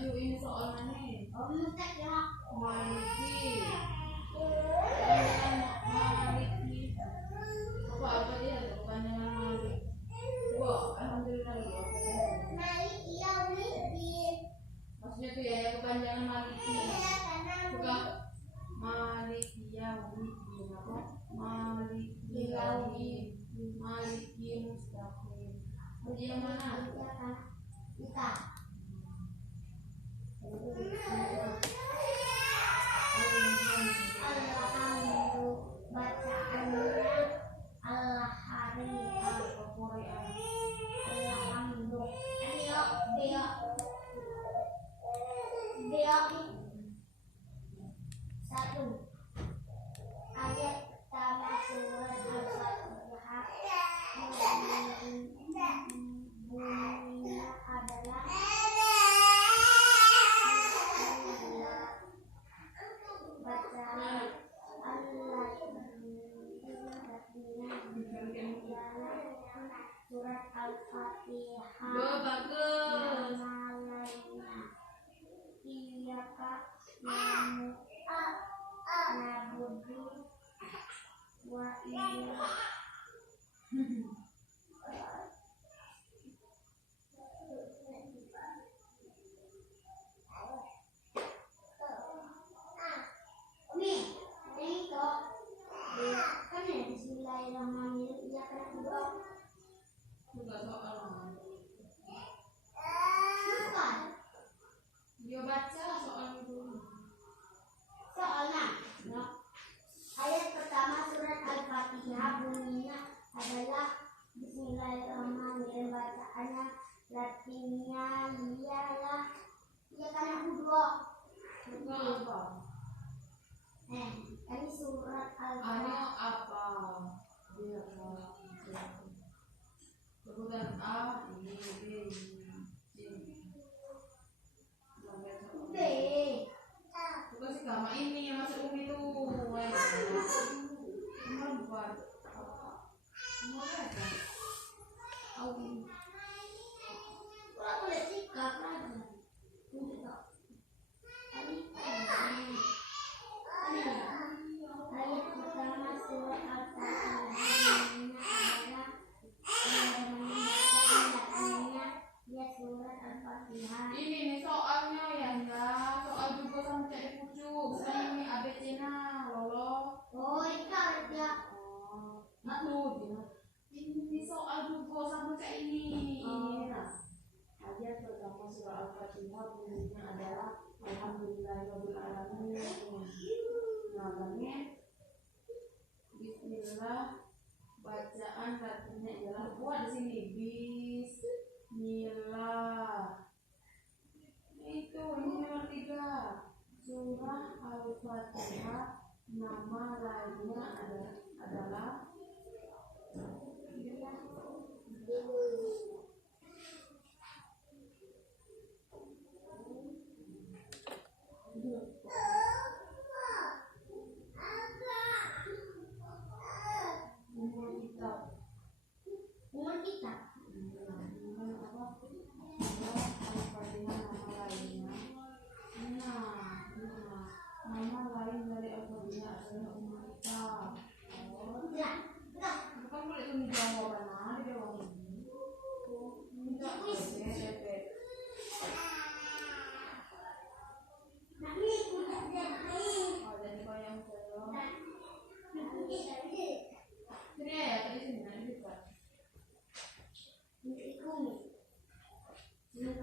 Ju ini soalnya nih. Maliki. Maliki. Apa dia kepanjangan Malik? Wah, alhamdulillah ya. Maksudnya tuh ya kepanjangan Maliki. Suka Maliki Yaumiddin apa? Maliki Mustaqim. Kerja yang mana? Kita. Alhamdulillah bacaannya al-hari al-Qur'an. Alhamdulillah. Dia satu ayat pertama surat Al-Fatihah bunyinya adalah bacaan Allah surat Al-Fatihah. Bagus. Iyaka na'budu wa iyyaka Bismillahirrahmanirrahim. Iyaka na'budu. Juga soal. Dia baca soal itu. Soalnya, ayat pertama surat Al-Fatihah bunyinya adalah Bismillahirrahmanirrahim. Bacaannya Latinnya ialah ya karena dua. Apa? Ini surat Al-Fatihah apa? Dia sebutan A, ini B, B. Bukan sih gama ini yang masuk umi tuh. Nomor buat apa? Nomor apa? Awi. Kalau boleh sikap lagi. Ini tak. Ayat pertama surat Al-Fatihah adalah ya surat Al-Fatihah. Ini nih soalnya ya enggak, soal juga sama cari pucuk. Bukan ini ABC-nya, lolo. Oh, itu ya. Oh, itu ini soal juga sama cak ini. Nah, ayat pertama surah Al-Fatihah bunyinya adalah Alhamdulillahirabbil alamin. Namanya Bismillah. Bacaan artinya ialah buat di sini Bismillah. Itu ini nomor 3 surah Al-Fatihah. Nama lainnya adalah umur kita. Nama lain dari Al-Fatihah adalah umur kita. Bukan boleh itu jawaban ada jawaban ini. Tidak boleh. Oh, jadi kau yang belum. Ini ya tadi sini nanti buat. Ini ikut. Ini